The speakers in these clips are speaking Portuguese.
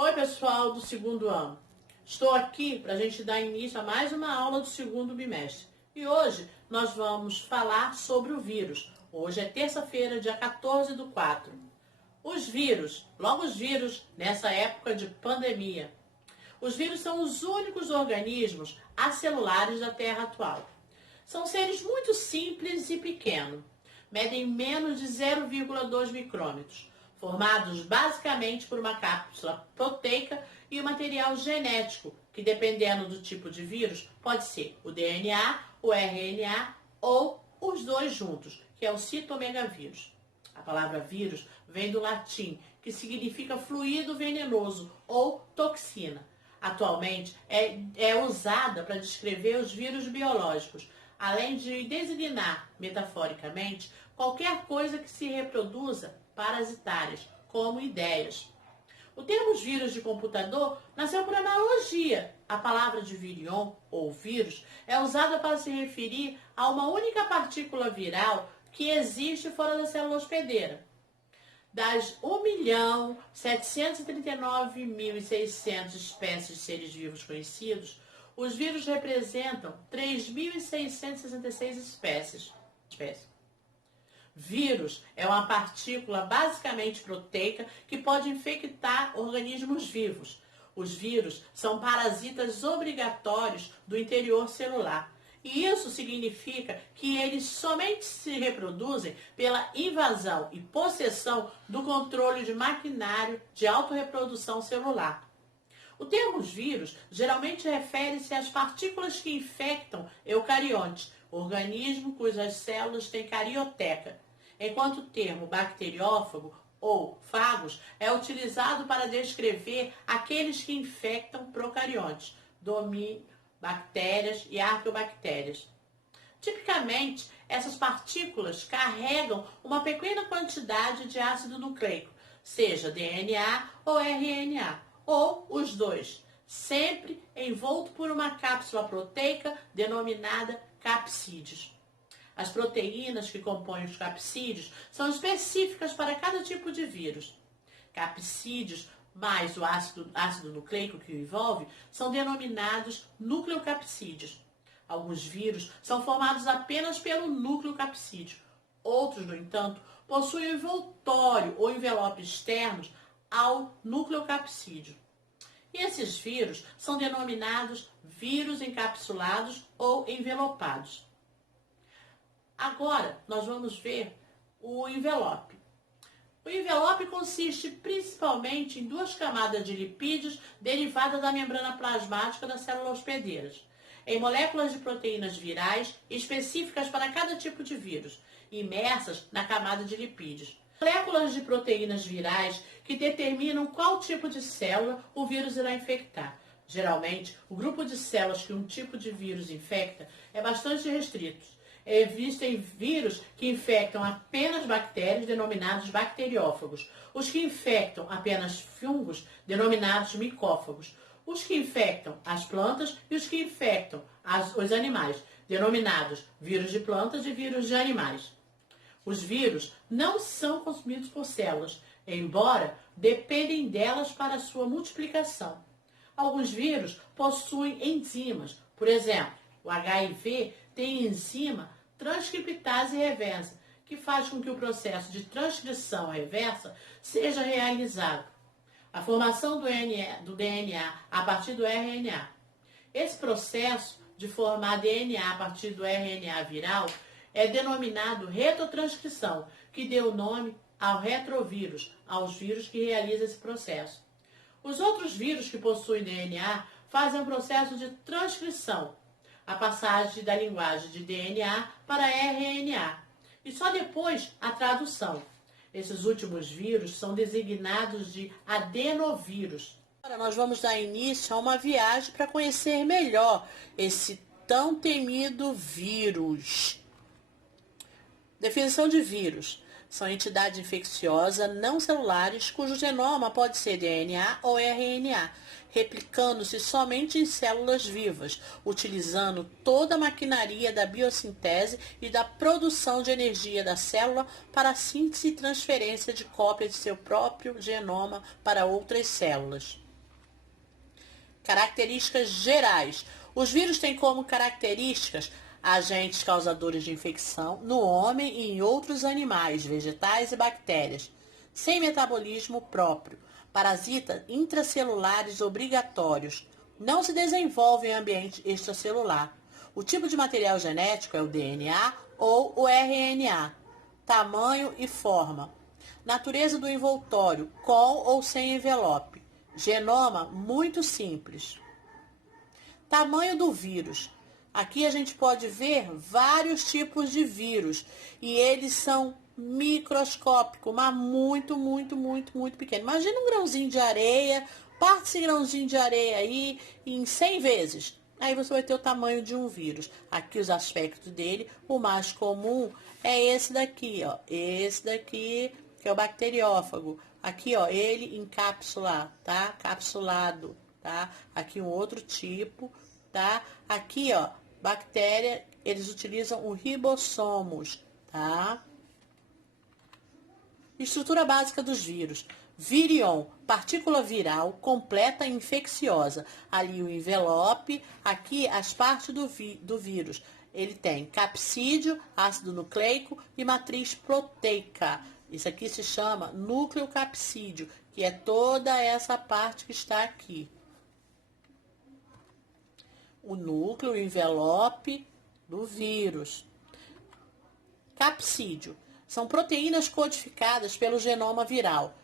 Oi, pessoal do segundo ano. Estou aqui para a gente dar início a mais uma aula do segundo bimestre. E hoje nós vamos falar sobre o vírus. Hoje é terça-feira, dia 14/4. Os vírus, logo os vírus nessa época de pandemia. Os vírus são os únicos organismos acelulares da Terra atual. São seres muito simples e pequenos. Medem menos de 0,2 micrômetros, formados basicamente por uma cápsula proteica e um material genético, que dependendo do tipo de vírus, pode ser o DNA, o RNA ou os dois juntos, que é o citomegavírus. A palavra vírus vem do latim, que significa fluido venenoso ou toxina. Atualmente é usada para descrever os vírus biológicos, além de designar, metaforicamente, qualquer coisa que se reproduza parasitárias, como ideias. O termo vírus de computador nasceu por analogia. A palavra de virion, ou vírus, é usada para se referir a uma única partícula viral que existe fora da célula hospedeira. Das 1.739.600 espécies de seres vivos conhecidos, os vírus representam 3.666 espécies. Vírus é uma partícula basicamente proteica que pode infectar organismos vivos. Os vírus são parasitas obrigatórios do interior celular. E isso significa que eles somente se reproduzem pela invasão e possessão do controle de maquinário de autorreprodução celular. O termo vírus geralmente refere-se às partículas que infectam eucariontes, organismo cujas células têm carioteca, enquanto o termo bacteriófago ou fagos é utilizado para descrever aqueles que infectam procariontes, bactérias e arqueobactérias. Tipicamente, essas partículas carregam uma pequena quantidade de ácido nucleico, seja DNA ou RNA, ou os dois, sempre envolto por uma cápsula proteica denominada capsídeos. As proteínas que compõem os capsídeos são específicas para cada tipo de vírus. Capsídeos mais o ácido nucleico que o envolve são denominados nucleocapsídeos. Alguns vírus são formados apenas pelo núcleo capsídeo. Outros, no entanto, possuem envoltório ou envelope externos ao nucleocapsídeo. E esses vírus são denominados vírus encapsulados ou envelopados. Agora, nós vamos ver o envelope. O envelope consiste principalmente em duas camadas de lipídios derivadas da membrana plasmática das células hospedeiras, em moléculas de proteínas virais específicas para cada tipo de vírus, imersas na camada de lipídios. Moléculas de proteínas virais que determinam qual tipo de célula o vírus irá infectar. Geralmente, o grupo de células que um tipo de vírus infecta é bastante restrito. Existem vírus que infectam apenas bactérias, denominados bacteriófagos. Os que infectam apenas fungos, denominados micófagos. Os que infectam as plantas e os que infectam os animais, denominados vírus de plantas e vírus de animais. Os vírus não são consumidos por células, embora dependem delas para sua multiplicação. Alguns vírus possuem enzimas. Por exemplo, o HIV tem enzima transcriptase reversa, que faz com que o processo de transcrição reversa seja realizado. A formação do DNA a partir do RNA. Esse processo de formar DNA a partir do RNA viral é denominado retrotranscrição, que deu nome ao retrovírus, aos vírus que realizam esse processo. Os outros vírus que possuem DNA fazem o processo de transcrição, a passagem da linguagem de DNA para RNA, e só depois a tradução. Esses últimos vírus são designados de adenovírus. Agora nós vamos dar início a uma viagem para conhecer melhor esse tão temido vírus. Definição de vírus. São entidades infecciosas não celulares cujo genoma pode ser DNA ou RNA, replicando-se somente em células vivas, utilizando toda a maquinaria da biossintese e da produção de energia da célula para a síntese e transferência de cópias de seu próprio genoma para outras células. Características gerais. Os vírus têm como características agentes causadores de infecção no homem e em outros animais, vegetais e bactérias, sem metabolismo próprio, parasitas intracelulares obrigatórios, não se desenvolvem em ambiente extracelular. O tipo de material genético é o DNA ou o RNA. Tamanho e forma. Natureza do envoltório, com ou sem envelope. Genoma muito simples. Tamanho do vírus. Aqui a gente pode ver vários tipos de vírus e eles são microscópicos, mas muito pequeno. Imagina um grãozinho de areia, parte esse grãozinho de areia aí em 100 vezes. Aí você vai ter o tamanho de um vírus. Aqui os aspectos dele, o mais comum é esse daqui, ó. Esse daqui que é o bacteriófago. Aqui, ó, ele em cápsula, tá? Capsulado, tá? Aqui um outro tipo, tá? Aqui, ó, bactéria, eles utilizam o ribossomos, tá? Estrutura básica dos vírus. Virion, partícula viral completa e infecciosa. Ali o envelope, aqui as partes do vírus. Ele tem capsídio, ácido nucleico e matriz proteica. Isso aqui se chama núcleo capsídeo, que é toda essa parte que está aqui. O núcleo, o envelope do vírus. Capsídio. São proteínas codificadas pelo genoma viral.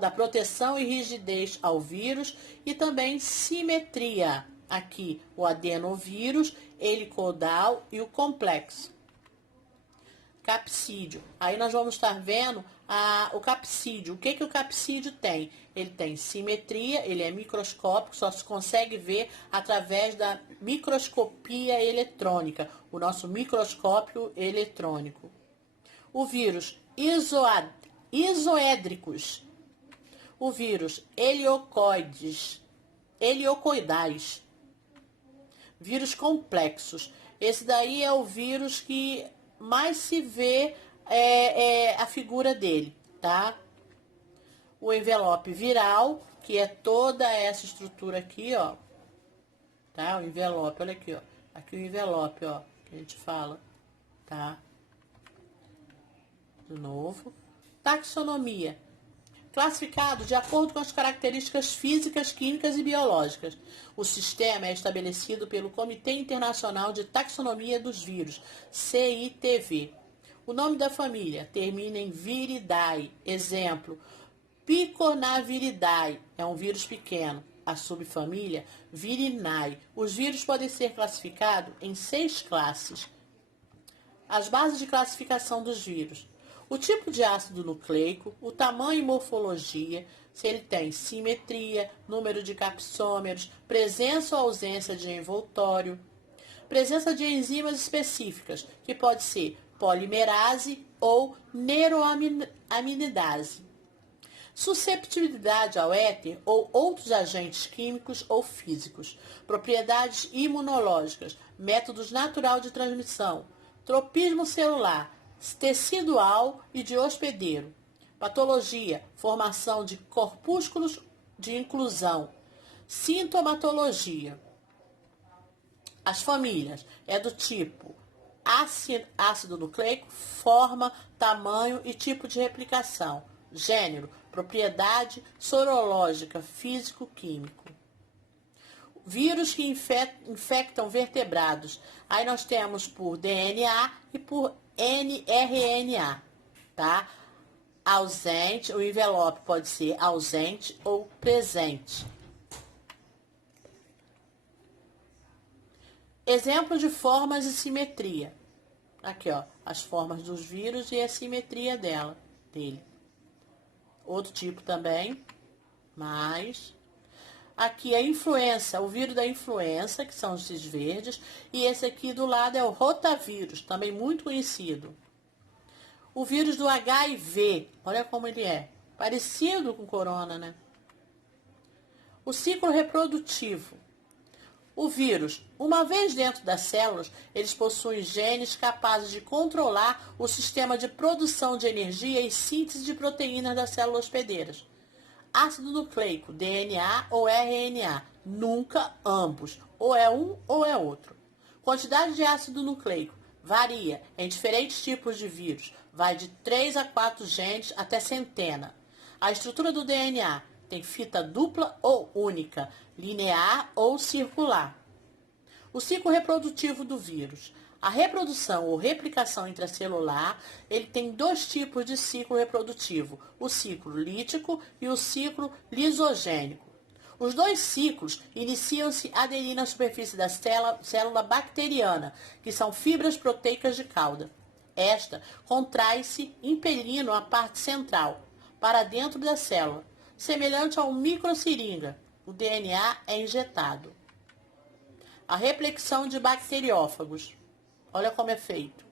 Da proteção e rigidez ao vírus e também simetria. Aqui o adenovírus, helicodal e o complexo. Capsídio. Aí nós vamos estar vendo o capsídio. O que o capsídio tem? Ele tem simetria, ele é microscópico, só se consegue ver através da microscopia eletrônica, o nosso microscópio eletrônico. O vírus isoédricos. O vírus heliocoidais. Vírus complexos. Esse daí é o vírus que mais se vê a figura dele, tá? O envelope viral, que é toda essa estrutura aqui, ó. Tá? O envelope, olha aqui, ó. Aqui o envelope, ó, que a gente fala, tá? De novo. Taxonomia. Classificado de acordo com as características físicas, químicas e biológicas. O sistema é estabelecido pelo Comitê Internacional de Taxonomia dos Vírus, CITV. O nome da família termina em Viridae. Exemplo, Picornaviridae é um vírus pequeno. A subfamília Virinae. Os vírus podem ser classificados em 6 classes. As bases de classificação dos vírus. O tipo de ácido nucleico, o tamanho e morfologia, se ele tem simetria, número de capsômeros, presença ou ausência de envoltório, presença de enzimas específicas, que pode ser polimerase ou neuraminidase, susceptibilidade ao éter ou outros agentes químicos ou físicos, propriedades imunológicas, métodos natural de transmissão, tropismo celular, tecidual e de hospedeiro. Patologia, formação de corpúsculos de inclusão. Sintomatologia. As famílias é do tipo ácido nucleico, forma, tamanho e tipo de replicação. Gênero, propriedade sorológica, físico-químico. Vírus que infectam vertebrados. Aí nós temos por DNA e por nRNA, tá? Ausente, o envelope pode ser ausente ou presente. Exemplo de formas e simetria. Aqui, ó, as formas dos vírus e a simetria dele. Outro tipo também, mas... Aqui a influenza, o vírus da influenza, que são esses verdes, e esse aqui do lado é o rotavírus, também muito conhecido. O vírus do HIV, olha como ele é, parecido com corona, né? O ciclo reprodutivo. O vírus, uma vez dentro das células, eles possuem genes capazes de controlar o sistema de produção de energia e síntese de proteínas das células hospedeiras. Ácido nucleico, DNA ou RNA. Nunca ambos. Ou é um ou é outro. Quantidade de ácido nucleico varia em diferentes tipos de vírus. Vai de 3 a 4 genes até centena. A estrutura do DNA tem fita dupla ou única, linear ou circular. O ciclo reprodutivo do vírus. A reprodução ou replicação intracelular, ele tem dois tipos de ciclo reprodutivo, o ciclo lítico e o ciclo lisogênico. Os dois ciclos iniciam-se aderindo à superfície da célula bacteriana, que são fibras proteicas de cauda. Esta contrai-se impelindo a parte central para dentro da célula, semelhante a uma microseringa. O DNA é injetado. A replexão de bacteriófagos. Olha como é feito.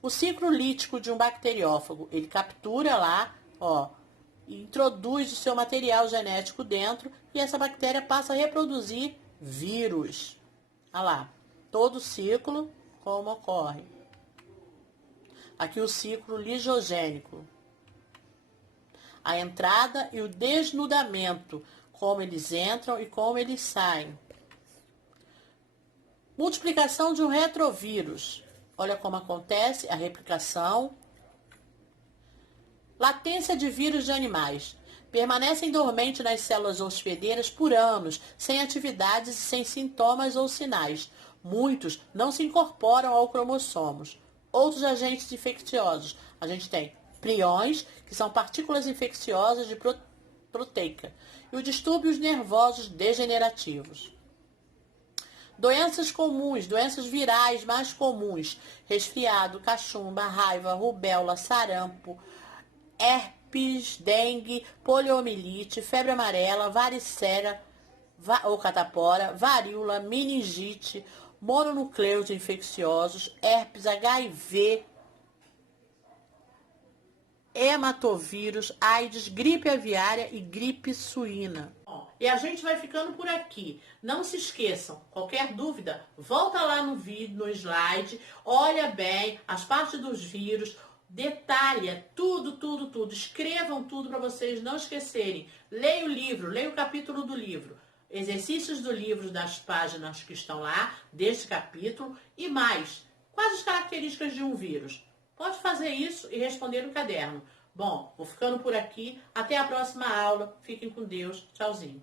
O ciclo lítico de um bacteriófago, ele captura lá, e introduz o seu material genético dentro e essa bactéria passa a reproduzir vírus. Olha lá, todo o ciclo como ocorre. Aqui o ciclo lisogênico. A entrada e o desnudamento, como eles entram e como eles saem. Multiplicação de um retrovírus. Olha como acontece a replicação. Latência de vírus de animais. Permanecem dormentes nas células hospedeiras por anos, sem atividades e sem sintomas ou sinais. Muitos não se incorporam ao cromossomos. Outros agentes infecciosos. A gente tem priões, que são partículas infecciosas de proteica. E os distúrbios nervosos degenerativos. Doenças comuns, doenças virais mais comuns, resfriado, cachumba, raiva, rubéola, sarampo, herpes, dengue, poliomielite, febre amarela, varicela ou catapora, varíola, meningite, mononucleose infecciosos, herpes, HIV, hematovírus, AIDS, gripe aviária e gripe suína. E a gente vai ficando por aqui. Não se esqueçam, qualquer dúvida, volta lá no vídeo, no slide, olha bem as partes dos vírus, detalha tudo. Escrevam tudo para vocês não esquecerem. Leia o livro, leia o capítulo do livro. Exercícios do livro das páginas que estão lá, deste capítulo, e mais. Quais as características de um vírus? Pode fazer isso e responder no caderno. Bom, vou ficando por aqui. Até a próxima aula. Fiquem com Deus. Tchauzinho.